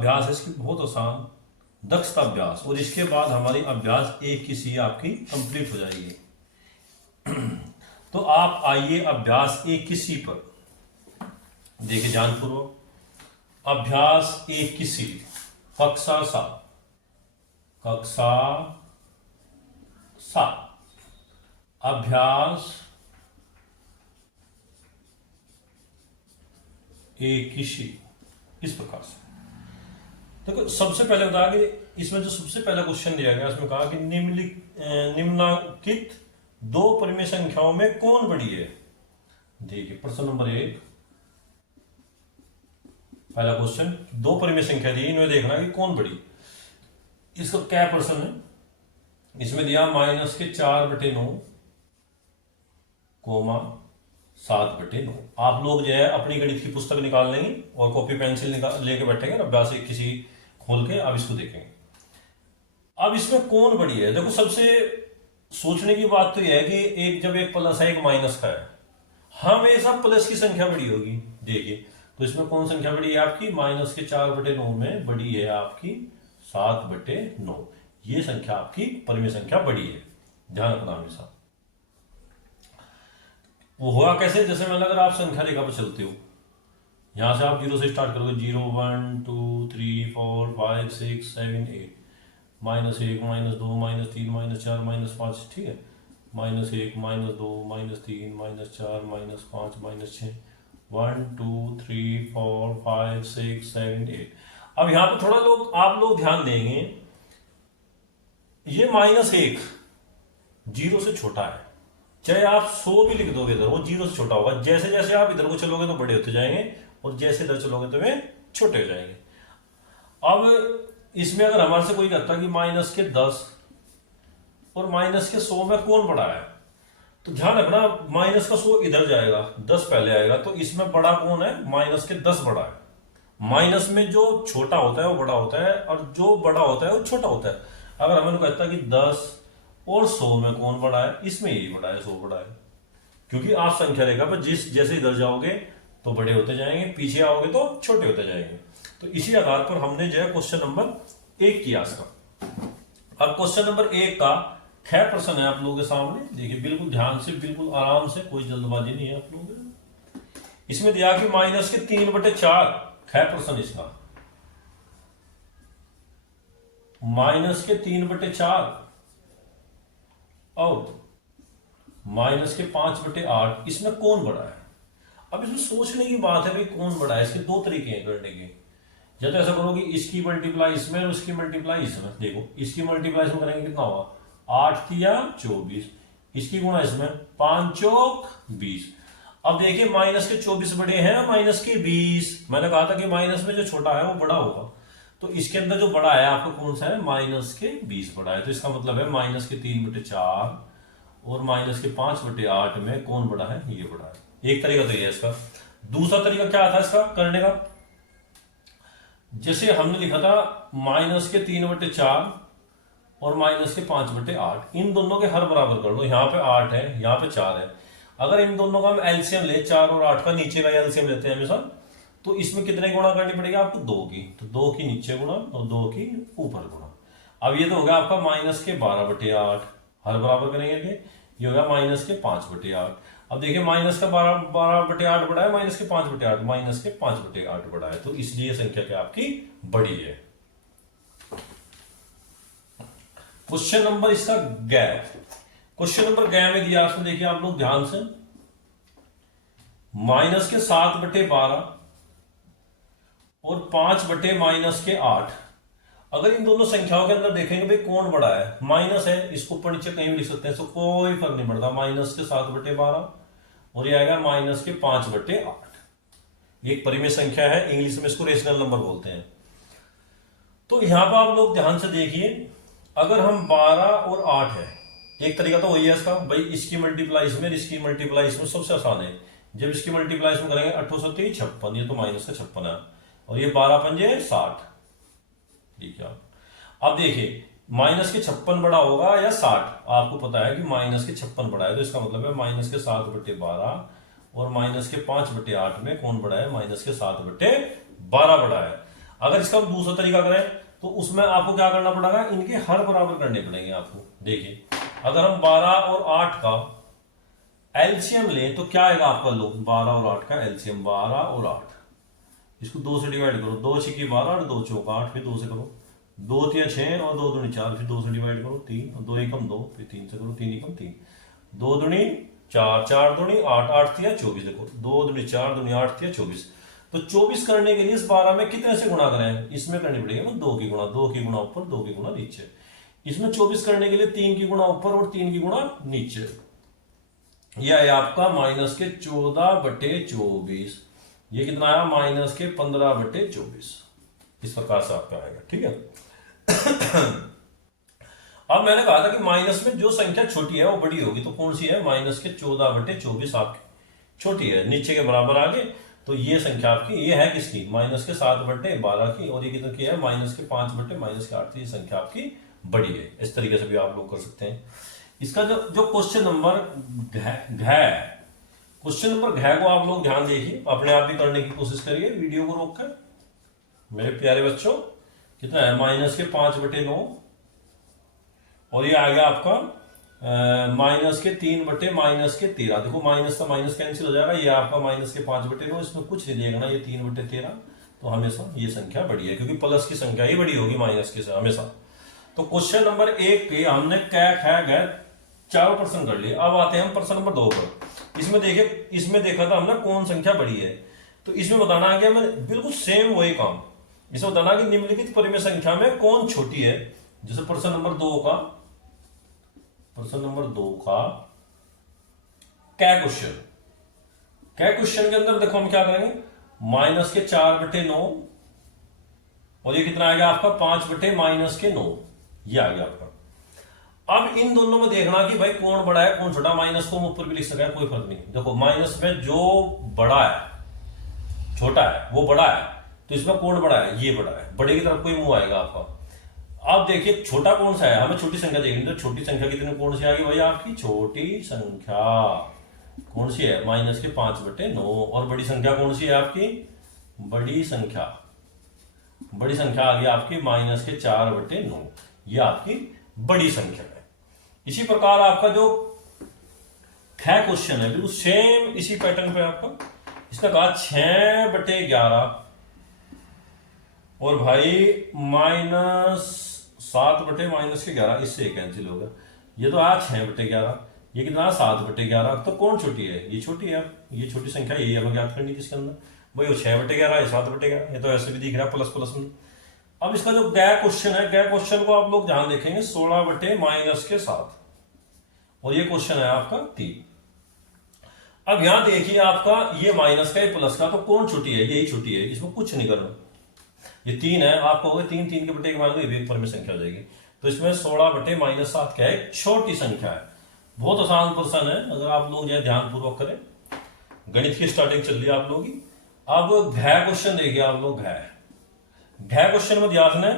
अभ्यास है इसकी बहुत आसान, दक्षता अभ्यास, और इसके बाद हमारी अभ्यास 1 की सी आपकी कंप्लीट हो जाएगी। तो आप आइए अभ्यास 1 की सी पर देखिए ध्यानपूर्वक। अभ्यास 1 की सी, कक्षा सा, कक्षा सा, अभ्यास 1 की सी इस प्रकार से। देखो सबसे पहले बताया कि इसमें जो सबसे पहला क्वेश्चन दिया गया उसमें कहा कि निम्नलिखित दो परिमेय संख्याओं में कौन बड़ी है। देखिए प्रश्न नंबर 1, पहला क्वेश्चन, दो परिमेय संख्या दी, इनमें देखना कि कौन बड़ी। इसका क्या प्रश्न है, इसमें दिया -4/9 कोमा 7/9। आप लोग जो है अपनी गणित की पुस्तक निकाल लेंगे और कॉपी पेंसिल लेके बैठेंगे और अभ्यास किसी खोल के अब इसको देखेंगे। अब इसमें कौन बड़ी है, देखो सबसे सोचने की बात तो यह है कि जब एक प्लस है एक माइनस का है, हमेशा प्लस की संख्या बड़ी होगी। देखिए तो इसमें कौन संख्या बड़ी है आपकी, -4/9 में बड़ी है आपकी 7/9। ये संख्या आपकी परिमेय संख्या बड़ी है, ध्यान रखना हमेशा। वो हुआ कैसे, जैसे मैंने अगर आप संख्या रेखा पर चलते हो, यहां से आप 0 से स्टार्ट करोगे, 0 1 2 3 4 5 6 7 8, -1 -2 -3 -4 -5, ठीक है, -1 -2 -3 -4 -5 -6 1 2 3 4 5 6 7 8। अब यहां पे थोड़ा आप लोग ध्यान देंगे, ये -1 0 से छोटा है, चाहे आप 100 भी लिख दोगे इधर, वो 0 से छोटा होगा। जैसे जैसे आप इधर को चलोगे तो बड़े होते जाएंगे और जैसे इधर चलोगे तो वे छोटे हो जाएंगे। अब इसमें अगर हमारे से कोई कहता है कि -10 और -100 में कौन बड़ा है, तो ध्यान रखना -100 इधर जाएगा, 10 पहले आएगा, तो इसमें बड़ा कौन है, -10 बड़ा है। माइनस में जो छोटा होता है वो बड़ा होता है और जो बड़ा होता है वो छोटा होता है। अगर हमें कहता है कि 10 और 100 में कौन बड़ा है, इसमें यही बड़ा है, 100 बड़ा है, क्योंकि आप संख्या रेखा पर जैसे इधर जाओगे तो बड़े होते जाएंगे, पीछे आओगे तो छोटे होते जाएंगे। तो इसी आधार पर हमने जो है क्वेश्चन नंबर 1 किया इसका। अब क्वेश्चन नंबर 1 का ख प्रश्न है आप लोगों के सामने, देखिए बिल्कुल ध्यान से, बिल्कुल आराम से, कोई जल्दबाजी नहीं है आप लोगों को। इसमें दिया कि -3/4, ख प्रश्न इसका, -3/4 और -5/8, इसमें कौन बड़ा है। अब इसमें सोचने की बात है भाई कौन बड़ा है, इसके दो तरीके हैं करने के। जब ऐसा करो कि इसकी मल्टीप्लाई इसमें और उसकी मल्टीप्लाई इसमें, देखो इसकी मल्टीप्लाई इसमें करेंगे कितना होगा, 8 तिया 24, इसकी गुणा इसमें 5 चौक 20। अब देखिए -24 बड़े हैं -20, मैंने कहा था कि माइनस में जो छोटा है वो बड़ा होगा, तो इसके अंदर जो बड़ा है आपको कौन सा है, -20 बड़ा है। तो इसका मतलब है -3/4 और -5/8 में कौन बड़ा है, ये बड़ा है। एक तरीका तो ये है इसका। दूसरा तरीका क्या था इसका करने का, जैसे हमने लिखा था -3/4 और -5/8, इन दोनों के हर बराबर कर लो। यहाँ पे 8 है, यहाँ पे 4 है, अगर इन दोनों का हम एलसीएम ले, 4 और 8 का नीचे का एलसीएम लेते हैं हमेशा, तो इसमें कितने गुणा करनी पड़ेगी आपको, 2 की, तो 2 की नीचे गुणा और 2 की ऊपर गुणा। अब ये तो हो गया आपका -12/8, हर बराबर करेंगे, ये होगा -5/8। अब देखिए -12/8 बड़ा है, -5/8, -5/8 बड़ा है, तो इसलिए संख्या क्या आपकी बड़ी है। क्वेश्चन नंबर इसका गैप, क्वेश्चन नंबर गैप में दिया आपने, देखिए आप लोग ध्यान से, -7/12 और 5/-8, अगर इन दोनों संख्याओं के अंदर देखेंगे भाई कौन बड़ा है, माइनस है, इसको ऊपर नीचे कहीं भी लिख सकते हैं, तो कोई फर्क नहीं पड़ता, -7/12 और ये आएगा -5/8। एक परिमेय संख्या है, इंग्लिश में इसको रेशनल नंबर बोलते हैं। तो यहां पर आप लोग ध्यान से देखिए, अगर हम 12 और 8 है, एक तरीका तो वही है इसका, भाई इसकी मल्टीप्लाई इसमें, इसकी मल्टीप्लाई इसमें, सबसे आसान है। जब इसकी मल्टीप्लाई इसमें करेंगे 8 × 3 = 56, ये तो -56 है, और ये 12 × 5 = 60, ठीक है। अब देखिए -56 बड़ा होगा या 60, आपको पता है कि -56 बड़ा है, तो इसका मतलब है -7/12 और -5/8 में कौन बड़ा है, -7/12 बड़ा है। अगर इसका हम दूसरा तरीका करें तो उसमें आपको क्या करना पड़ेगा, इनके हर बराबर करने पड़ेंगे आपको। देखिए अगर हम 12 और 8 का एलसीएम लें तो क्या आएगा आपका, लो 12 और 8 का एलसीएम, 12 और 8, इसको 2 से डिवाइड करो, 2 6 12 और 2 चौका 8, फिर 2 से करो, 2 3 6 और 2 दूनी 4, फिर 2 से डिवाइड करो 3 और 2 एकम 2, फिर 3 से करो, 3 एकम 3, 2 दूनी 4, 4 दूनी 8, 8 तिया 24, देखो 2 दूनी 4 दूनी 8 तिया 24। तो 24 करने के लिए इस 12 में कितने से गुणा करें, इसमें करनी पड़ेगी ना 2 की गुणा, 2 की गुणा ऊपर 2 की गुणा नीचे। इसमें 24 करने के लिए 3 की गुणा ऊपर और 3 की गुणा नीचे। यह है आपका माइनस के 14/24, ये कितना आया माइनस के 15/24। इस प्रकार से आपका आएगा, ठीक है। अब मैंने कहा था कि माइनस में जो संख्या छोटी है वो बड़ी होगी, तो कौन सी है, माइनस के 14/24 आपकी छोटी है, नीचे के बराबर आगे। तो ये संख्या आपकी ये है किसकी, माइनस के 7/12 की, और ये कितने की है, माइनस के 5/-8 की। ये संख्या आपकी बड़ी है। इस तरीके से भी आप लोग कर सकते हैं। इसका जो क्वेश्चन नंबर क्वेश्चन नंबर घ को आप लोग ध्यान देखिए, अपने आप भी करने की कोशिश करिए वीडियो को रोककर मेरे प्यारे बच्चों। कितना है, माइनस के 5/9, और ये आ गया आपका माइनस के 3/-13। देखो माइनस का माइनस कैंसिल हो जाएगा, ये आपका माइनस के 5/9, इसमें कुछ नहीं देगा ना, ये 3/13। तो हमेशा ये संख्या बड़ी है, क्योंकि प्लस की संख्या ही बड़ी होगी माइनस के से हमेशा। तो क्वेश्चन नंबर 1 पे हमने क्या ख गए चारों प्रश्न कर लिए। अब आते हैं हम प्रश्न नंबर 2 पर। इसमें देखिए, इसमें देखा था हमने कौन संख्या बड़ी है, तो इसमें बताना आ गया मैंने बिल्कुल सेम वही काम। इसमें बताना कि निम्नलिखित परिमेय संख्या में कौन छोटी है। जैसे प्रश्न नंबर 2 का क्या क्वेश्चन के अंदर देखो हम क्या करेंगे, माइनस के 4/9, और ये कितना आएगा आपका 5/-9, ये आ गया आपका। अब इन दोनों में देखना कि भाई कौन बड़ा है कौन छोटा। माइनस को हम ऊपर भी लिख सकते हैं, कोई फर्क नहीं। देखो माइनस में जो बड़ा है, छोटा है वो बड़ा है, तो इसमें कौन बड़ा है, ये बड़ा है, बड़े की तरफ कोई मुंह आएगा आपका। अब देखिए छोटा कौन सा है, हमें छोटी संख्या देखनी, तो छोटी संख्या कितनी कौन सी आएगी भाई आपकी, छोटी संख्या कौन सी है, माइनस के 5/9। और बड़ी संख्या कौन सी है आपकी, बड़ी संख्या आ गई आपकी माइनस के 4/9, ये आपकी बड़ी संख्या है। इसी प्रकार आपका जो क्वेश्चन है बिल्कुल सेम इसी पैटर्न पे आपका। इसने कहा 6/11 और भाई -7/-11, इससे कैंसिल होगा। ये तो आया 6/11, ये कितना 7/11। तो कौन छोटी है, ये छोटी है, ये छोटी संख्या यही हमें ज्ञात करनी थी इसके अंदर। भाई वो 6/11 है, 7/11, ये तो ऐसे भी दिख रहा है प्लस प्लस में। अब इसका जो क्वेश्चन है, क्वेश्चन को आप लोग ध्यान देखेंगे 16/-7, और ये क्वेश्चन है आपका 3। अब यहां देखिए आपका ये माइनस का, ये प्लस का, तो कौन छोटी है, यही छोटी है, इसमें कुछ नहीं करना। ये 3 है, आप कहोगे 3 3 के बटे के मान लो, ये भी एक परिमेय संख्या हो जाएगी। तो इसमें 16/-7 क्या है, छोटी संख्या है। बहुत आसान प्रश्न है, अगर आप लोग जो ध्यान पूर्वक करें। गणित की स्टार्टिंग चल रही है आप लोगों की। अब क्वेश्चन देखिए आप लोग, क्वेश्चन में ध्यान रखना है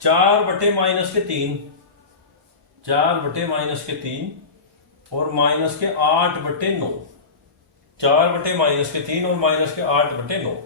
4/-3, 4/-3 और माइनस के 8/9, 4/-3 और माइनस के 8/9।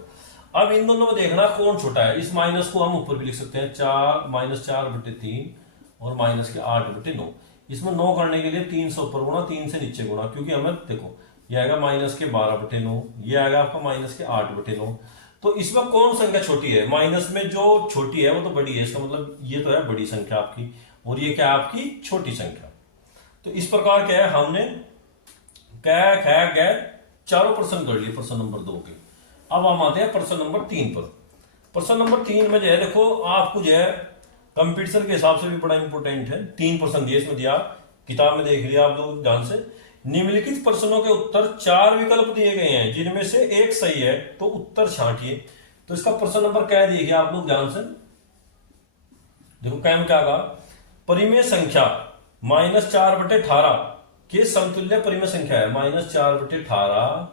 अब इन दोनों में देखना कौन छोटा है। इस माइनस को हम ऊपर भी लिख सकते हैं, -4/3 और माइनस के 8/9। इसमें 9 करने के लिए 3 से ऊपर गुणा, 3 से नीचे गुणा, क्योंकि हमें देखो ये आएगा माइनस के 12/9, ये आएगा आपका माइनस के 8/9। तो इसमें कौन संख्या छोटी है, माइनस में जो छोटी है वो तो बड़ी है, इसका मतलब ये तो है बड़ी संख्या आपकी, और ये क्या है आपकी छोटी संख्या। तो इस प्रकार क्या है, हमने क्या चारों प्रश्न कर लिए प्रश्न नंबर 2 के। अब हम आते हैं प्रश्न नंबर 3 पर। प्रश्न नंबर 3 में जो है देखो आपको जो है कंपटीशन के हिसाब से भी बड़ा इंपॉर्टेंट है। 3 प्रश्न दिए इसमें, दिया किताब में देख लिया आप लोग ध्यान से। निम्नलिखित प्रश्नों के उत्तर 4 विकल्प दिए गए हैं, जिनमें से एक सही है, तो उत्तर छांटिए। तो इसका प्रश्न नंबर क्या है देखिए आप लोग ध्यान से। देखो क्या कहा, परिमेय संख्या -4/18 के समतुल्य परिमेय संख्या है, -4/18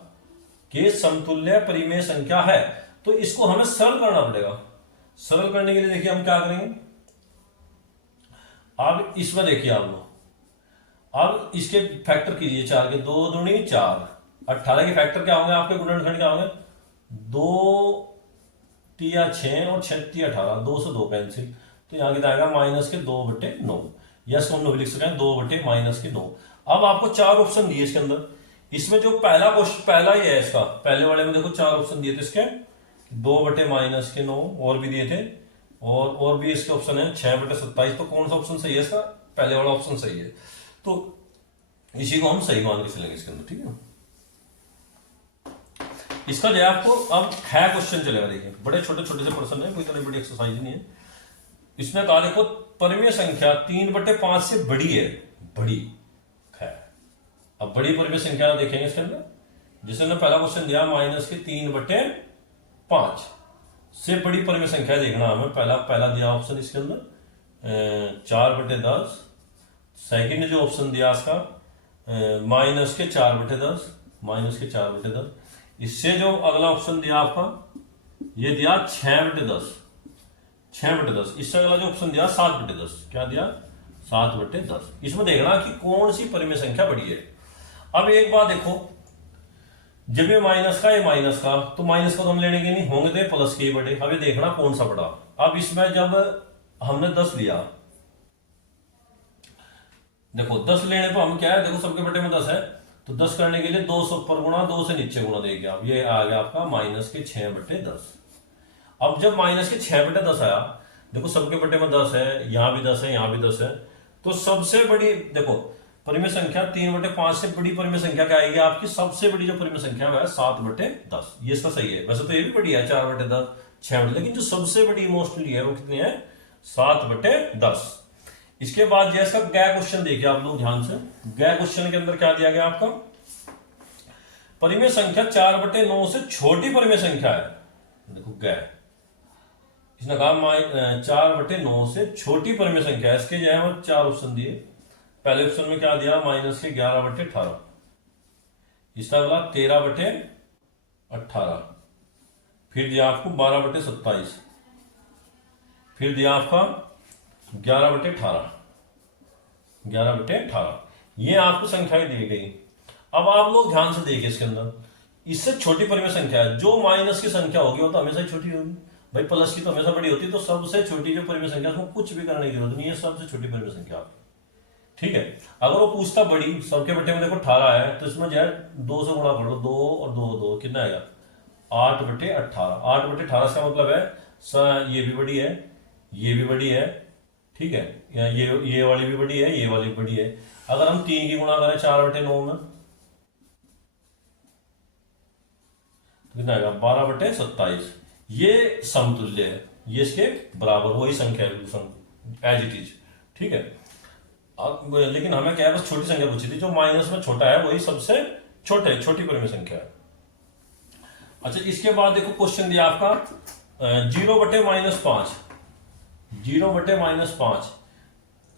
के समतुल्य परिमेय संख्या है। तो इसको हमें सरल करना पड़ेगा। सरल करने के लिए देखिए हम क्या करेंगे, अब इसमें देखिए आप लोग, अब इसके फैक्टर कीजिए 4 के, 2 दूनी 4, 18 के फैक्टर क्या होंगे आपके, गुणनखंड क्या होंगे, 2 तिया 6 और 6 तिया 18, 2 से 2 कैंसिल, तो यहाँ कितना आएगा माइनस के 2/9, या इसको हम लोग लिख सकते हैं 2/-9। अब आपको 4 ऑप्शन दिए इसके अंदर, इसमें जो पहला क्वेश्चन पहला ही है इसका, पहले वाले में देखो 4 ऑप्शन दिए थे इसके, 2/-9 और भी दिए थे, और भी इसके ऑप्शन है 6/27। तो कौन सा ऑप्शन सही है इसका? पहले वाला ऑप्शन सही है, तो इसी को हम सही मान के चलेंगे इसके अंदर, ठीक है। इसका जो है आपको अब है क्वेश्चन चलेगा, देखिए बड़े छोटे छोटे से प्रश्न है, कोई तरह बड़ी एक्सरसाइज नहीं है। इसमें कहा देखो परिमेय संख्या 3/5 से बड़ी है, बड़ी है। अब बड़ी परिमेय संख्या देखेंगे इसके अंदर, जिसने ने पहला क्वेश्चन दिया माइनस के 3/5 से बड़ी परिमेय संख्या देखना हमें, पहला दिया ऑप्शन इसके अंदर 4/10, सेकंड जो ऑप्शन दिया इसका माइनस के 4/10, इससे जो अगला ऑप्शन दिया आपका ये दिया 6/10, इससे अगला जो ऑप्शन दिया 7/10, क्या दिया 7/10। इसमें देखना कि कौन सी परिमेय संख्या बड़ी है। अब एक बात देखो, जब ये माइनस का, ये माइनस का, तो माइनस का तो हम लेने के नहीं होंगे, तो प्लस के ही बड़े। अब ये देखना कौन सा बड़ा। अब इसमें जब हमने 10 लिया, देखो 10 लेने पर हम क्या है, देखो सबके बटे में 10 है, तो 10 करने के लिए 2 से ऊपर गुणा, 2 से नीचे गुणा देंगे आप, ये आ गया आपका माइनस के 6/10। अब जब माइनस के 6/10 आया, देखो सबके बटे में 10 है, यहां भी 10 है, यहां भी 10 है, तो सबसे बड़ी देखो परिमेय संख्या 3/5 से बड़ी परिमेय संख्या क्या आएगी आपकी? सबसे बड़ी जो परिमेय संख्या है 7/10, ये इसका सही है। वैसे तो ये भी बड़ी है 4/10, 6/10, लेकिन जो सबसे बड़ी मोस्टली है वो कितनी है? 7/10। इसके बाद जैसा गै क्वेश्चन देखिए आप लोग ध्यान से, गै क्वेश्चन के अंदर क्या दिया गया आपका? परिमेय संख्या 4/9 से छोटी परिमेय संख्या है। देखो गै, इसने कहा 4/9 से छोटी परिमेय संख्या है, इसके जो है वो 4 ऑप्शन दिए। पहले ऑप्शन में क्या दिया? माइनस के 11/18, इसका अगला 13/18, फिर दिया आपको 12/27, फिर दिया आपका 11/18, ये आपको संख्याएं दी गई। अब आप लोग ध्यान से देखिए इसके अंदर, इससे छोटी परिमेय संख्या है, जो माइनस की संख्या होगी वो तो हमेशा ही छोटी होगी भाई, प्लस की तो हमेशा बड़ी होती है। तो सबसे छोटी जो परिमेय संख्या है उसमें कुछ भी करने की जरूरत नहीं है, सबसे छोटी परिमेय संख्या आपकी, ठीक है। अगर वो पूछता बड़ी, सबके बटे में देखो 18 है, तो इसमें जो है 2 से गुणा कर लो, 2 और 2 2 कितना आएगा? 8/18। 8/18 से मतलब है ये भी बड़ी है, ये भी बड़ी है, ठीक है, ये वाली भी बड़ी है, ये वाली भी बड़ी है। अगर हम 3 की गुणा करें 4/9 में, तो कितना आएगा? 12/27। ये समतुल्य है, ये इसके बराबर वही संख्या है, एज इट इज, ठीक है। लेकिन हमें क्या है, बस छोटी संख्या पूछी थी, जो माइनस में छोटा है वही सबसे छोटी परिमेय संख्या है। अच्छा, इसके बाद देखो क्वेश्चन दिया आपका 0/-5, 0/-5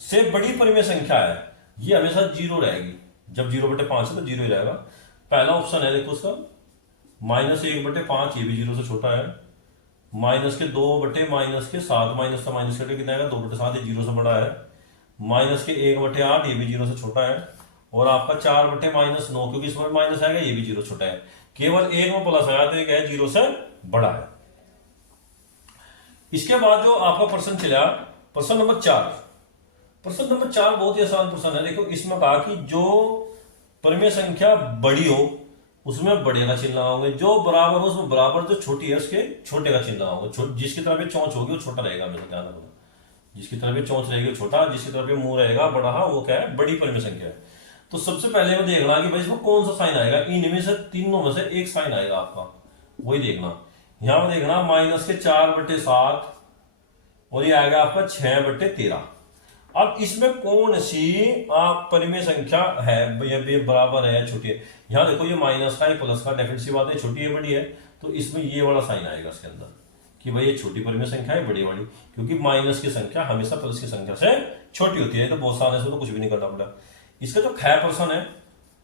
से बड़ी परिमेय संख्या है, ये हमेशा 0 रहेगी। जब 0/5 है तो 0 ही रहेगा। पहला ऑप्शन है देखो उसका -1/5, ये भी 0 से छोटा है। माइनस के 2/-7, माइनस का माइनस कटे कितना आएगा? 2/7, ये 0 से बड़ा है। माइनस के 1/8, ये भी 0 से छोटा है। और आपका 4/-9, क्योंकि इसमें माइनस आएगा, ये भी 0 छोटा है। केवल एक में प्लस आया तो ये क्या है? 0 से बड़ा है। इसके बाद जो आपका प्रश्न चला, प्रश्न नंबर 4। प्रश्न नंबर 4 बहुत ही आसान प्रश्न है। देखो इसमें कहा कि जो परिमेय संख्या बड़ी हो उसमें बड़े का चिन्ह लगाओगे, जो बराबर हो उसमें बराबर, जो छोटी है उसके छोटे का चिन्ह लगाओगे। जिसकी तरफ ये चौंच होगी वो छोटा रहेगा, हमेशा ध्यान रखना। जिसकी तरफ ये चौंच रहेगी छोटा, जिसकी तरफ ये मुंह रहेगा बड़ा, वो क्या है? बड़ी परिमेय संख्या है। तो सबसे पहले में देखना कि भाई इसमें कौन सा साइन आएगा, इनमें से तीनों में से एक साइन आएगा आपका, वही देखना। यहां पर देखना माइनस के 4/7 और ये आएगा आपका 6/13। अब इसमें कौन सी परिमेय संख्या है, ये बराबर है, छोटी है? यहां देखो ये माइनस का है, प्लस का, डेफिनेट सी बात है, छोटी है बड़ी है, तो इसमें ये वाला साइन आएगा इसके अंदर कि भाई ये छोटी परिमेय संख्या है, बड़ी वाली, क्योंकि माइनस की संख्या हमेशा प्लस की संख्या से छोटी होती है। तो बहुत सारे से तो कुछ भी नहीं करना पड़ा। इसका जो ख प्रश्न है,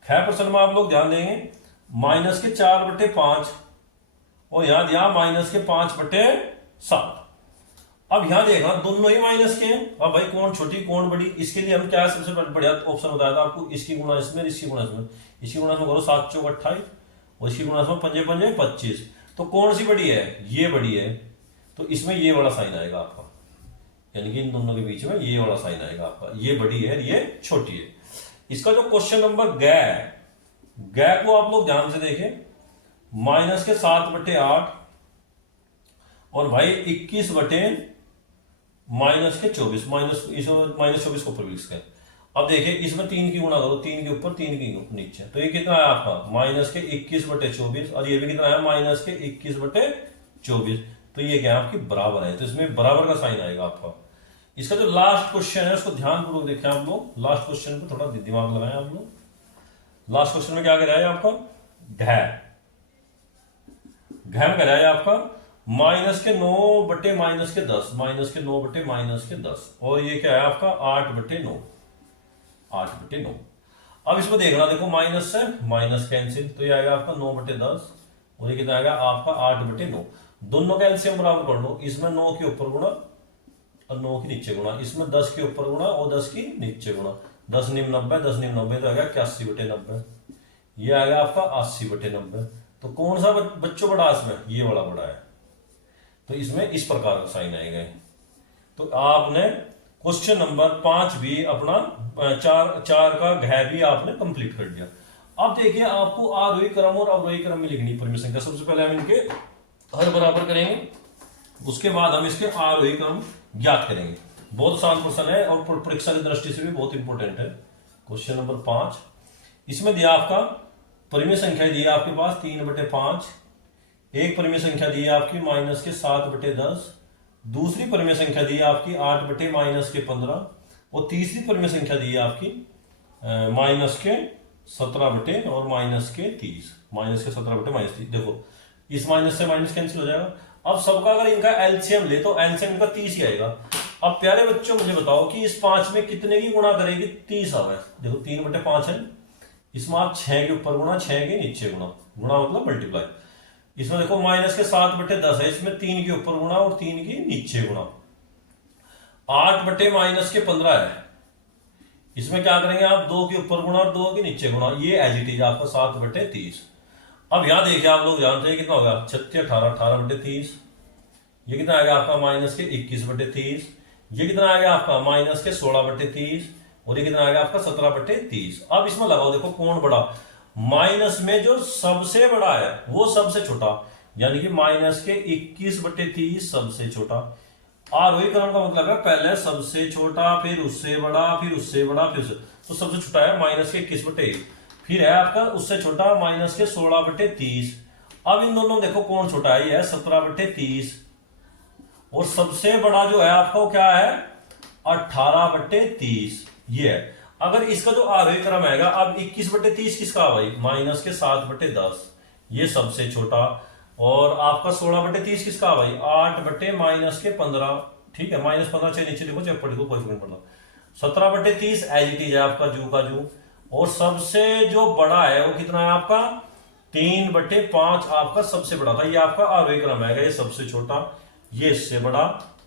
ख प्रश्न में आप लोग ध्यान देंगे, माइनस के 4/5 और यहां दिया माइनस के 5/7। अब यहां देखना दोनों ही माइनस के हैं। अब भाई कौन छोटी कौन बड़ी, इसके लिए हम क्या सबसे बढ़िया ऑप्शन बताया था आपको, इसकी गुणा इसमें, इसकी गुणा इसमें। इसकी गुणा इसमें करो 7 चौक 28 और इसकी गुणा इसमें 5 5 25। तो कौन सी बड़ी है? ये बड़ी है। तो इसमें ये वाला साइन आएगा आपका, यानी कि इन दोनों के बीच में ये वाला साइन आएगा आपका, ये बड़ी है ये छोटी है। इसका जो क्वेश्चन नंबर ग है, ग को आप लोग ध्यान से देखें, माइनस के 7/8 और भाई 21 बटे माइनस के 24, माइनस 24 को ऊपर लिख सकते हैं। अब देखिए इसमें 3 की गुणा करो, 3 के ऊपर 3 की नीचे, तो ये कितना है आपका माइनस के 21/24, और ये भी कितना है माइनस के 21/24, तो ये क्या है आपकी बराबर है, तो इसमें बराबर का साइन आएगा आपका। इसका जो लास्ट क्वेश्चन है उसको ध्यानपूर्वक देखें आप लोग, लास्ट क्वेश्चन पे थोड़ा दिमाग लगाएं आप लोग। लास्ट क्वेश्चन में क्या कराया है आपका, घ में कराया है आपका माइनस के 9 माइनस के 10, माइनस के 9 माइनस के 10, और ये क्या है आपका 8/9, 8/9। अब इसमें देखना, देखो माइनस से माइनस कैंसिल, तो ये आएगा आपका 9/10, और ये कितना आएगा आपका 8/9। दोनों का एलसीएम बराबर कर लो, इसमें 9 के ऊपर गुणा और 9 के नीचे गुणा, इसमें 10 के ऊपर गुणा और 10 की नीचे गुणा, 10 निम 90, 10 निम 90, तो आएगा 81/90, ये आएगा आपका 80/90। तो कौन सा बच्चों बड़ा इसमें, ये वाला बड़ा है, तो इसमें इस प्रकार का साइन आएगा। तो आपने क्वेश्चन नंबर 5 भी अपना चार का घ भी आपने कंप्लीट कर दिया। अब देखिए आपको आरोही क्रम और अवरोही क्रम में लिखनी परिमेय संख्या। सबसे पहले हम इनके हर बराबर करेंगे, उसके बाद हम इसके आरोही क्रम ज्ञात करेंगे। बहुत आसान क्वेश्चन है और परीक्षा की दृष्टि से भी बहुत इंपॉर्टेंट है। क्वेश्चन नंबर 5, इसमें दिया आपका परिमेय संख्या दी है आपके पास 3/5, एक परिमेय संख्या दी है आपकी माइनस के 7/10, दूसरी परिमेय संख्या दी है आपकी 8/-15, और तीसरी परिमेय संख्या दी है आपकी माइनस के 17 और माइनस के 30, माइनस के 17/-30। देखो इस माइनस से माइनस कैंसिल हो जाएगा। अब सबका अगर इनका एलसीएम ले तो एलसीएम इनका 30 ही आएगा। अब प्यारे बच्चों मुझे बताओ कि इस 5 में कितने की गुणा करेगी, 30 आ रहा है। देखो 3/5 है, इसमें आप 6 के ऊपर गुणा, 6 के नीचे गुणा, गुणा मतलब मल्टीप्लाई। इसमें देखो माइनस के 7/10 है, इसमें 3 के ऊपर गुणा और 3 के नीचे गुणा। 8/-15 है, इसमें क्या करेंगे आप 2 के ऊपर गुणा और 2 के नीचे गुणा, ये एज इट इज आपका 7/30। अब यहां देखिए आप लोग जानते हैं कितना होगा 36, 18, 18/30, ये कितना आएगा आपका माइनस के 21/30, ये कितना आएगा आपका माइनस के 16/30, और ये कितना आएगा आपका 17/30। अब इसमें लगाओ, देखो कौन बड़ा, माइनस में जो सबसे बड़ा है वो सबसे छोटा, यानी कि माइनस के 21/30 सबसे छोटा। आरोही क्रम का मतलब है पहले सबसे छोटा, फिर उससे बड़ा, फिर उससे बड़ा, फिर से, तो सबसे छोटा है माइनस के 21/1, फिर है आपका उससे छोटा माइनस के 16/30। अब इन दोनों देखो कौन छोटा है, ये है 17/30, और सबसे बड़ा जो है आपका वो क्या है 18/30, ये है। अगर इसका जो आरोही क्रम आएगा, अब 21/30 किसका भाई, माइनस के 7/10, ये सबसे छोटा, और आपका 16/30 किसका भाई 8/-15, ठीक है, -15 से नीचे लिखो चाहे ऊपर लिखो कोई फर्क नहीं पड़ता। 17/30 एज इट इज है आपका जू का जू, और सबसे जो बड़ा है वो कितना है आपका 3/5 आपका सबसे बड़ा था। ये आपका आरोही क्रम आएगा, ये सबसे छोटा, ये इससे बड़ा,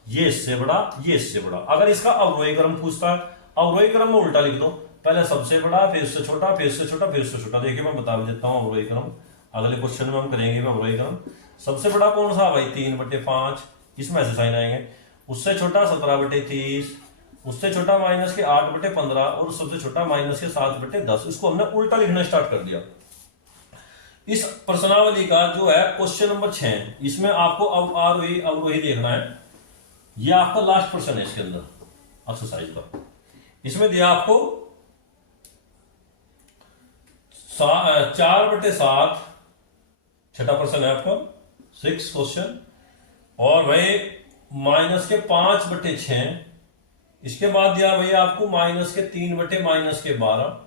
ये इससे बड़ा, ये इससे बड़ा। अगर इसका अवरोही क्रम पूछता है, अवरोही क्रम में उल्टा लिख दो, पहले सबसे बड़ा, फिर उससे छोटा, फिर उससे छोटा, फिर उससे छोटा। देखिए मैं बता देता हूँ अवरोही क्रम, अगले क्वेश्चन में हम करेंगे अवरोही क्रम। सबसे बड़ा कौन सा भाई 3/5, इसमें ऐसे साइन आएंगे, उससे छोटा 17/30, उससे छोटा माइनस के 8/15, और सबसे छोटा माइनस के 7/10। इसको हमने उल्टा लिखना स्टार्ट कर दिया। इस प्रश्नावली का जो है क्वेश्चन नंबर 6, इसमें आपको अब आरोही अवरोही देखना है। यह आपका लास्ट प्रश्न है इसके अंदर एक्सरसाइज का। इसमें दिया आपको 4/7, छठा प्रश्न है आपका 6 क्वेश्चन, और भाई माइनस के 5/6, इसके बाद दिया भाई आपको माइनस के 3/-12,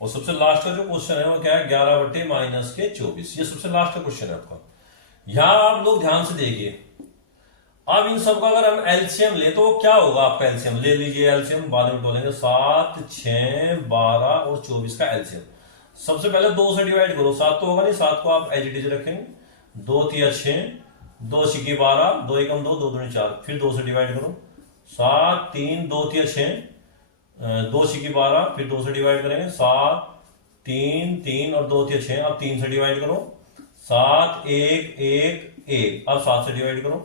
और सबसे लास्ट का जो क्वेश्चन है वो क्या है 11/-24। ये सबसे लास्ट का क्वेश्चन है आपका। यहां आप लोग ध्यान से देखिए, अब इन सब का अगर हम एलसीएम ले तो क्या होगा आपका, एलसीएम ले लीजिए, एलसीएम बाद में बोलेंगे। 7, 6, 12 और 24 का एलसीएम सबसे पहले 2 से डिवाइड करो, 7 तो होगा नहीं, 7 को आप एज इट इज रखेंगे, 2 3 6, 2 6 12, 2 1 2, 2 2 4, फिर 2 से डिवाइड करो, 7 3 2 3 6, 2 6 12, फिर 2 से डिवाइड करेंगे, 7 3 3 और 2 3 6, अब 3 से डिवाइड करो, 7 1 1 1, अब 7 से डिवाइड करो,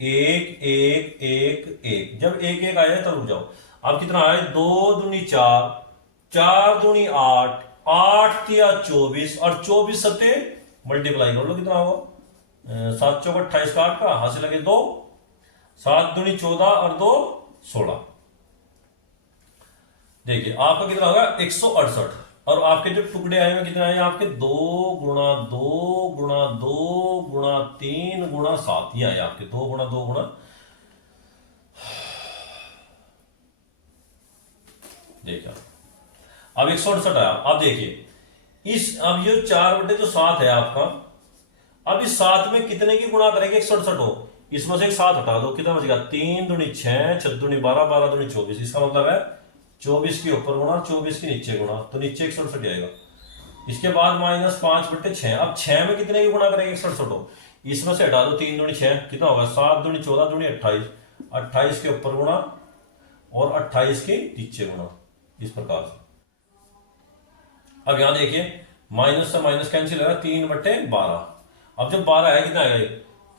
एक एक एक एक, जब एक एक आया तब रुक जाओ। अब कितना आया, 2 दूनी 4, 4 दूनी 8, 8 तिया 24, और 24 सत्ते मल्टीप्लाई कर लो कितना होगा, 7 चौक 28 का 8 का, हाथ से लगे 2, 7 दूनी 14 और 2 16। देखिए आपका कितना होगा 168, और आपके जो टुकड़े आए हुए कितने आए आपके, 2 गुणा 2 गुणा 2 गुणा 3 गुणा 7, ये आए आपके 2 गुणा 2 गुणा। देखिए अब 168 आया। अब देखिए अब ये 4/7 है आपका, अब इस 7 में कितने की गुणा करेंगे 168 हो, इसमें से एक 7 हटा दो, कितना बचेगा, 3 दूनी 6, 6 दूनी 12, 12 दूनी 24, इसका मतलब है 24 के ऊपर गुणा, 24 के नीचे गुणा, तो नीचे 168 आएगा। इसके बाद -5/6, अब 6 में कितने की गुणा करेंगे 168 हो, इसमें से हटा दो 3 दूनी 6, कितना होगा, 7 दूनी 14 दूनी 28, 28 के ऊपर गुणा और 28 के नीचे गुणा, इस प्रकार से। अब यहां देखिए माइनस से माइनस कैंसिल होगा, 3/12। अब जब 12 है कितना आएगा,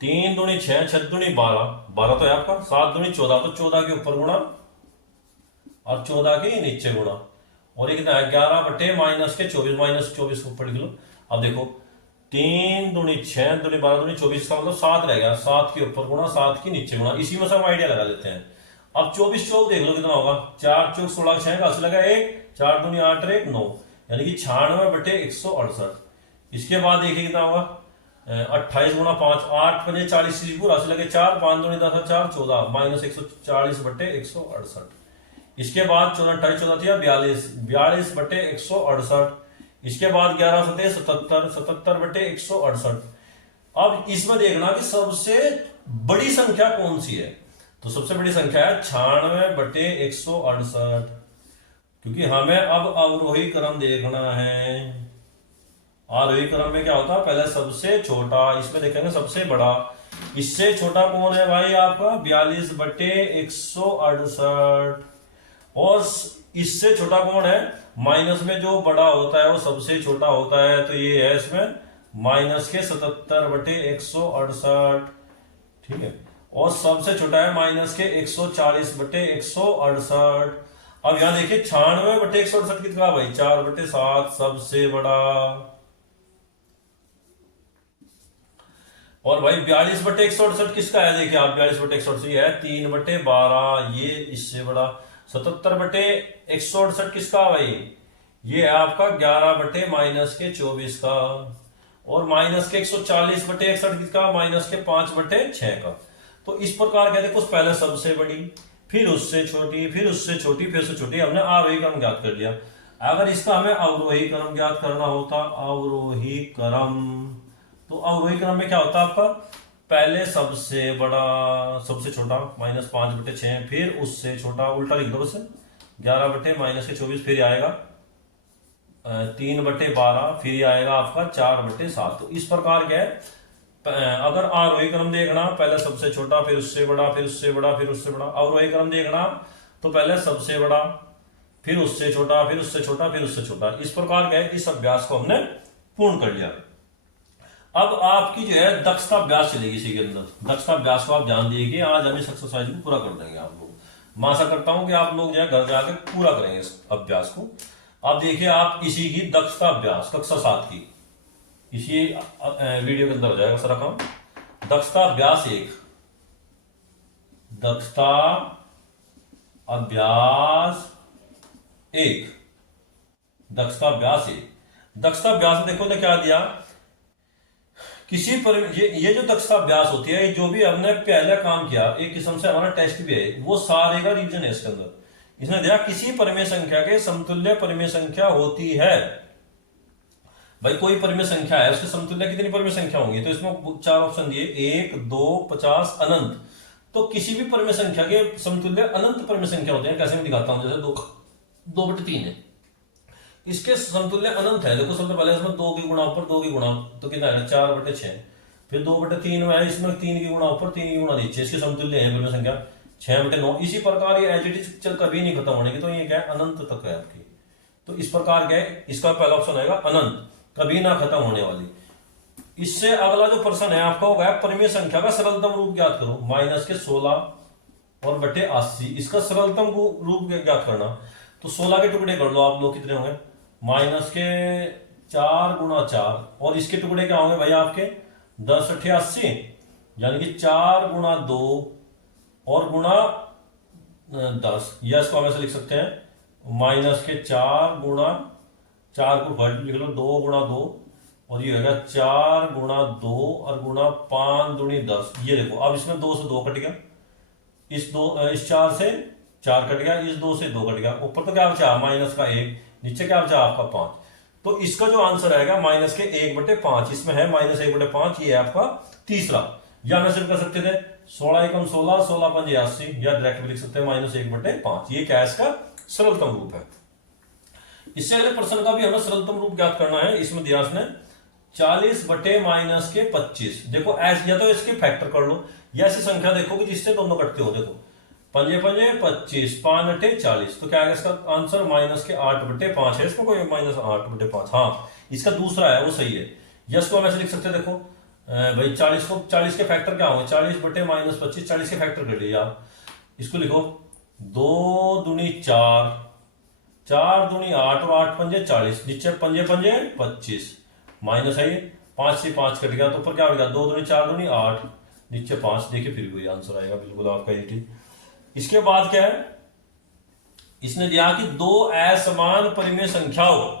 3 दूनी 6, 6 दूनी 12, 12 तो है आपका, 7 दूनी 14, तो 14 के ऊपर गुणा और 14 के नीचे गुणा, और ये कितना है 11/-24, -24 को ऊपर लिख लो। अब देखो 3 दूनी 6 दूनी 12 दूनी 24 का मतलब 7 रह गया, 7 के ऊपर गुणा 7 के नीचे गुणा, इसी में से हम आइडिया लगा लेते हैं। अब 24 चौक देख लो कितना होगा, 4 चौक 16, 6 का असर लगा 1, 4 दूनी 8 और 1 9, यानी कि 96/168। इसके बाद देखिए कितना होगा, 28 गुणा 5, 8×5 = 40, असर लगे 4, 5 दूनी 10 और 4 14, -140/168। इसके बाद 14 28 14 42, 42/168। इसके बाद 11 सतह 77, 77/168। अब इसमें देखना कि सबसे बड़ी संख्या कौन सी है, तो सबसे बड़ी संख्या है 96/168, क्योंकि हमें अब अवरोही क्रम देखना है। आरोही क्रम में क्या होता है, पहले सबसे छोटा, इसमें देखेंगे सबसे बड़ा, इससे छोटा कौन है भाई आपका 42/168, और इससे छोटा कौन है, माइनस में जो बड़ा होता है वो सबसे छोटा होता है, तो ये है इसमें -77/168, ठीक है, और सबसे छोटा है -140/168। अब यहां देखिए 96/168 कितना भाई, 4/7 सबसे बड़ा, और भाई 42/168 किसका है, देखिए आप 42/168 ये है 3/12, ये इससे बड़ा। 77/168 किसका भाई, ये है आपका 11/-24 का, और -140/168 किसका, -5/6 का। तो इस प्रकार क्या देखो, पहले सबसे बड़ी, फिर उससे छोटी, फिर उससे छोटी, फिर उससे छोटी, हमने आरोही क्रम ज्ञात कर लिया। अगर इसका हमें अवरोही क्रम ज्ञात करना होता, अवरोही क्रम, तो अवरोही क्रम में क्या होता है आपका, पहले सबसे बड़ा, सबसे छोटा -5/6, फिर उससे छोटा, उल्टा लिख दो बस, 11/-24, फिर आएगा 3/12, फिर आएगा आपका 4/7। तो इस प्रकार क्या है, अगर आरोही क्रम देखना, पहले सबसे छोटा, फिर उससे बड़ा, फिर उससे बड़ा, फिर उससे बड़ा। अवरोही क्रम देखना तो पहले सबसे बड़ा, फिर उससे छोटा, फिर उससे छोटा, फिर उससे छोटा। इस प्रकार क्या है, इस अभ्यास को हमने पूर्ण कर लिया। अब आपकी जो है दक्षता अभ्यास चलेगी इसी के अंदर। दक्षता अभ्यास को आप ध्यान दिएगी, आज हम इस एक्सरसाइज को पूरा कर देंगे आप लोग। मैं आशा करता हूं कि आप लोग जो है घर जाकर पूरा करेंगे इस अभ्यास को। अब देखिए आप इसी की दक्षता अभ्यास कक्षा 7 की इसी वीडियो के अंदर हो जाएगा सारा काम। दक्षता अभ्यास 1, दक्षता अभ्यास 1, दक्षता अभ्यास 1। दक्षता अभ्यास देखो ने क्या दिया, किसी पर ये जो दक्षता अभ्यास होती है, जो भी हमने पहले काम किया, एक किस्म से हमारा टेस्ट भी है, वो सारे का रीजन है इसके अंदर। इसने दिया किसी परिमेय संख्या के समतुल्य परिमेय संख्या होती है। भाई कोई परिमेय संख्या है, उसके समतुल्य कितनी परिमेय संख्या होंगी, तो इसमें 4 ऑप्शन दिए, 1, 2, 50, अनंत। तो किसी भी परिमेय संख्या के समतुल्य अनंत परिमेय संख्या होते हैं। कैसे मैं दिखाता हूं, जैसे 2/3 है, इसके समतुल्य अनंत है। देखो सबसे पहले इसमें 2 की गुणा ऊपर, 2 की गुणा, तो कितना है 4/6। फिर 2/3 में है, इसमें 3 की गुणा ऊपर, 3 की गुणा नीचे, इसके समतुल्य है परिमेय संख्या 6/9। इसी प्रकार ये एच कभी नहीं खत्म होने की, तो ये क्या है अनंत तक है आपकी। तो इस प्रकार क्या है, इसका पहला ऑप्शन आएगा अनंत, कभी ना खत्म होने वाली। इससे अगला जो प्रश्न है आपका होगा परिमेय संख्या का सरलतम रूप ज्ञात करो। माइनस के 16 और बटे 80, इसका सरलतम रूप ज्ञात करना। तो 16 के टुकड़े कर लो आप लोग, कितने होंगे? माइनस के 4 गुणा 4, और इसके टुकड़े क्या होंगे भाई आपके? 10 अठे 80, यानी कि 4 गुणा 2 और गुणा 10, या इसको हम ऐसे लिख सकते हैं माइनस के 4 गुणा 4 को घट लिख लो, 2 गुणा 2, और ये होगा 4 गुणा 2 और गुणा 5 दूनी 10। ये देखो अब इसमें 2 से 2 कट गया, इस 4 से 4 कट गया, इस 2 से 2 कट गया, ऊपर तो क्या बचा? माइनस का 1, नीचे क्या बचा आपका 5। तो इसका जो आंसर आएगा माइनस के 1/5, इसमें है माइनस 1/5, ये है आपका तीसरा। या मैं सिर्फ कर सकते थे 16 एकम 16, 16 पंजे 80, या डायरेक्ट भी लिख सकते हैं माइनस 1/5। ये क्या है? इसका सरलतम रूप है। इससे अगले प्रश्न का भी हमें सरलतम रूप ज्ञात करना है। इसमें दिया उसने 40 बटे माइनस के 25। देखो ऐसे, या तो इसके फैक्टर कर लो, या ऐसी संख्या देखो कि जिससे दोनों कटते हो। देखो पंजे पंजे 25, 5 अठे 40, तो क्या है इसका आंसर? माइनस के 8/5 है। इसमें कोई माइनस 8/5, हाँ इसका दूसरा है वो सही है। यस को हम ऐसे लिख सकते हैं, देखो भाई 40 के फैक्टर क्या होंगे? 40 बटे माइनस 25, 40 के फैक्टर कर लीजिए आप। इसको लिखो 2 दूनी 4, 4 दूनी 8 और 8 पंजे 40, नीचे पंजे पंजे 25, माइनस है 5 से 5 कट गया, तो ऊपर क्या हो गया? 2 दूनी 4 दूनी 8, नीचे 5। देखिए फिर वही आंसर आएगा बिल्कुल आपका 80। इसके बाद क्या है? इसने दिया कि दो असमान परिमेय संख्याओं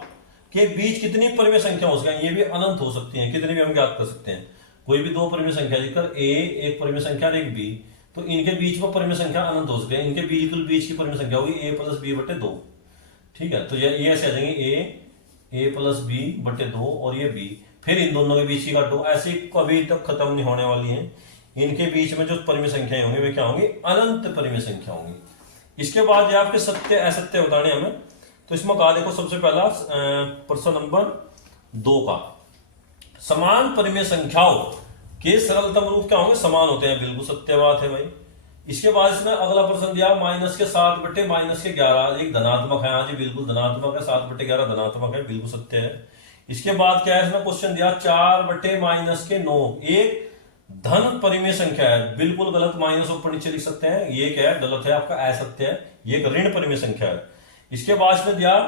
के बीच कितनी परिमेय संख्या हो सकती है? ये भी अनंत हो सकती हैं, कितनी भी हम ज्ञात कर सकते हैं। कोई भी दो परिमेय संख्या जिसकर ए एक परिमेय संख्या और एक बी, तो इनके बीच में परिमेय संख्या अनंत हो सकती है। इनके बिल्कुल बीच की परिमेय संख्या होगी a + b/2। ठीक है, तो ये ऐसे आ जाएंगे a + b/2 और ये b, फिर इन दोनों के बीच की काटो। ऐसे कभी तक खत्म नहीं होने वाली है। इनके बीच में जो परिमेय संख्याएं होंगी वे क्या होंगी? अनंत परिमेय संख्या होंगी। इसके बाद ये आपके सत्य असत्य बताने हमें। तो इसमें कहा देखो, सबसे पहला प्रश्न नंबर 2 का, समान परिमेय संख्याओं के सरलतम रूप क्या होंगे? समान होते हैं, बिल्कुल सत्य बात है भाई। इसके बाद इसने अगला प्रश्न दिया माइनस के 7 बटे माइनस के 11, एक धनात्मक है। हाँ जी बिल्कुल धनात्मक है, 7 बटे 11 धनात्मक है, बिल्कुल सत्य है। इसके बाद क्या है? इसने क्वेश्चन दिया 4 बटे माइनस के 9, एक धन परिमेय संख्या है, बिल्कुल गलत, माइनस ऊपर नीचे लिख सकते हैं। ये क्या है? गलत है, आपका असत्य है, ये एक ऋण परिमेय संख्या है। इसके बाद इसने दिया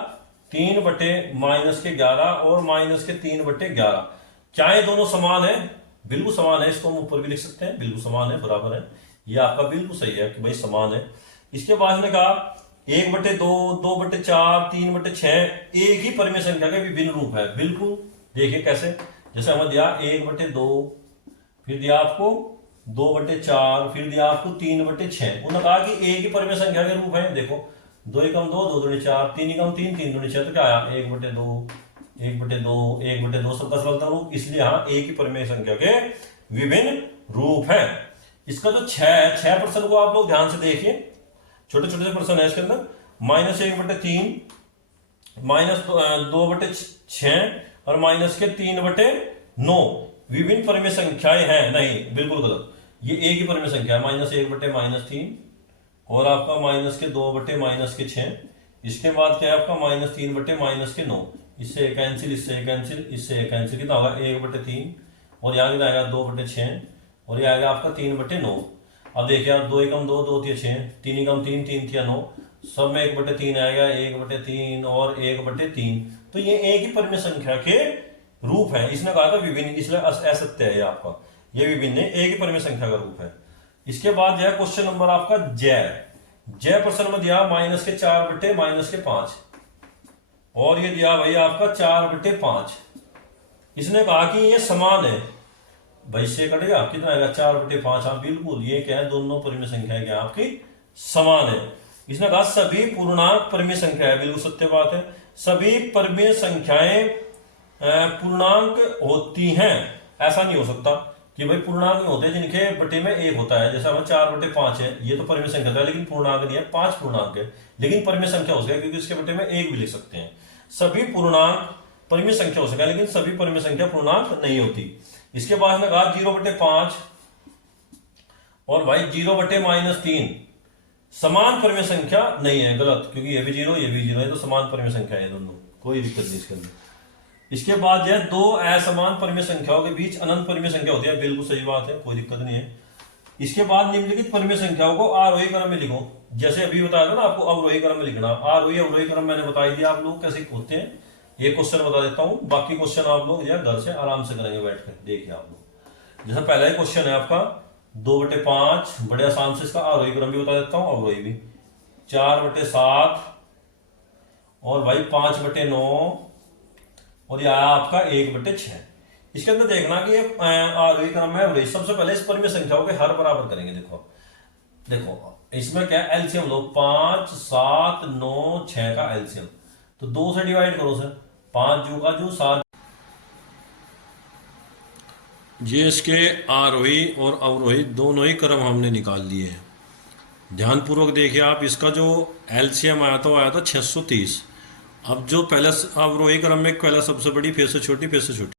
3 बटे माइनस के 11 और माइनस के 3 बटे 11, क्या ये दोनों समान है? बिल्कुल समान है, इसको हम ऊपर भी लिख सकते हैं, बिल्कुल समान है, बराबर है। ये आपका बिल्कुल सही है कि भाई समान है। इसके बाद इसने कहा 1/2, 2/4, 3/6 एक ही परिमेय संख्या के विभिन्न रूप है। बिल्कुल, देखिए कैसे, जैसे हमें दिया 1/2, फिर दिया आपको 2/4, फिर दिया आपको 3/6। उन्होंने कहा कि एक ही परिमेय संख्या के रूप है। देखो 2 एकम 2, 2 दूनी 4, 3 एकम 3, 3 दूनी 6, तो क्या आया? 1/2, 1/2, 1/2 सबका सरलतम रूप, इसलिए हाँ एक ही परिमेय संख्या के विभिन्न रूप हैं। इसका जो 6 प्रश्न को आप लोग ध्यान से देखिए, छोटे छोटे से प्रश्न है इसके अंदर। -1/3, -2/6 और माइनस के 3/9 विभिन्न परिमेय संख्याएं हैं। नहीं, बिल्कुल गलत, ये एक ही परिमेय संख्या है, -1/-3 और आपका माइनस के 2/-6। इसके बाद क्या है आपका -3/-9, इससे कैंसिल, इससे कैंसिल, इससे कैंसिल, कितना होगा? 1/3 और यहाँ कितना आएगा? 2/6 और ये आएगा आपका 3/9। अब देखिए आप 2 एकम 2, 2 तिया 6, 3 एकम 3, 3 तिया 9, सब में 1/3 आएगा, 1/3 और 1/3। तो ये एक ही परिमेय संख्या के रूप है। इसने कहा था विभिन्न, इसलिए असत्य है आपका, ये विभिन्न एक ही परिमेय संख्या का रूप है। इसके बाद जो है क्वेश्चन नंबर आपका जय प्रश्न में दिया -4/-5 और ये दिया भाई आपका 4/5। इसने कहा कि ये समान है, भाई से कटेगा, कितना आएगा? 4/5। हाँ बिल्कुल, ये क्या है? दोनों परिमेय संख्याएं क्या आपकी समान है। इसने कहा सभी पूर्णांक परिमेय संख्या है, बिल्कुल सत्य बात है। सभी परिमेय संख्याएं पूर्णांक होती हैं, ऐसा नहीं हो सकता कि भाई पूर्णांक नहीं होते जिनके बटे में 1 होता है। जैसे हमें 4/5 है, ये तो परिमेय संख्या था लेकिन पूर्णांक नहीं है, 5 पूर्णांक है लेकिन परिमेय संख्या हो सके, क्योंकि इसके बटे में 1 भी लिख सकते हैं। सभी पूर्णांक परिमेय संख्या हो सके लेकिन सभी परिमेय संख्या पूर्णांक नहीं होती। इसके बाद हमने कहा 0/5 और भाई 0/-3 समान परिमेय संख्या नहीं है, गलत, क्योंकि ये भी 0 ये भी 0 है, तो समान परिमेय संख्या है दोनों, कोई दिक्कत नहीं इसके अंदर। इसके बाद जो है दो असमान परिमेय संख्याओं के बीच अनंत परिमेय संख्या होती है, बिल्कुल सही बात है, कोई दिक्कत नहीं है। इसके बाद निम्नलिखित परिमेय संख्याओं को आरोही क्रम में लिखो। जैसे अभी बताया था ना आपको, अवरोही क्रम में लिखना। आरोही अवरोही क्रम मैंने बता दिया आप लोग कैसे होते हैं। ये क्वेश्चन बता देता हूं, बाकी क्वेश्चन आप लोग जो है घर से आराम से करेंगे बैठ कर। देखिए आप लोग, जैसे पहला ही क्वेश्चन है आपका 2/5, बड़े आसान से इसका आरोही क्रम भी बता देता हूं, अवरोही भी। 4/7 और भाई 5/9 और यह आया आपका 1/6। इसके अंदर देखना कि ये आरोही क्रम है अवरोही। सबसे पहले इस परिमेय संख्याओं के हर बराबर करेंगे। देखो देखो इसमें क्या है, एलसीएम लो, 5, 7, 9, 6 का एलसीएम, तो 2 से डिवाइड करो सर, 5 जू का जू 7। ये इसके आरोही और अवरोही दोनों ही क्रम हमने निकाल लिए हैं। ध्यानपूर्वक देखिए आप, इसका जो एलसीएम आया था वो आया था 630। अब जो पहले अवरोही क्रम में पहला सबसे बड़ी, फिर से छोटी, फिर से छोटी,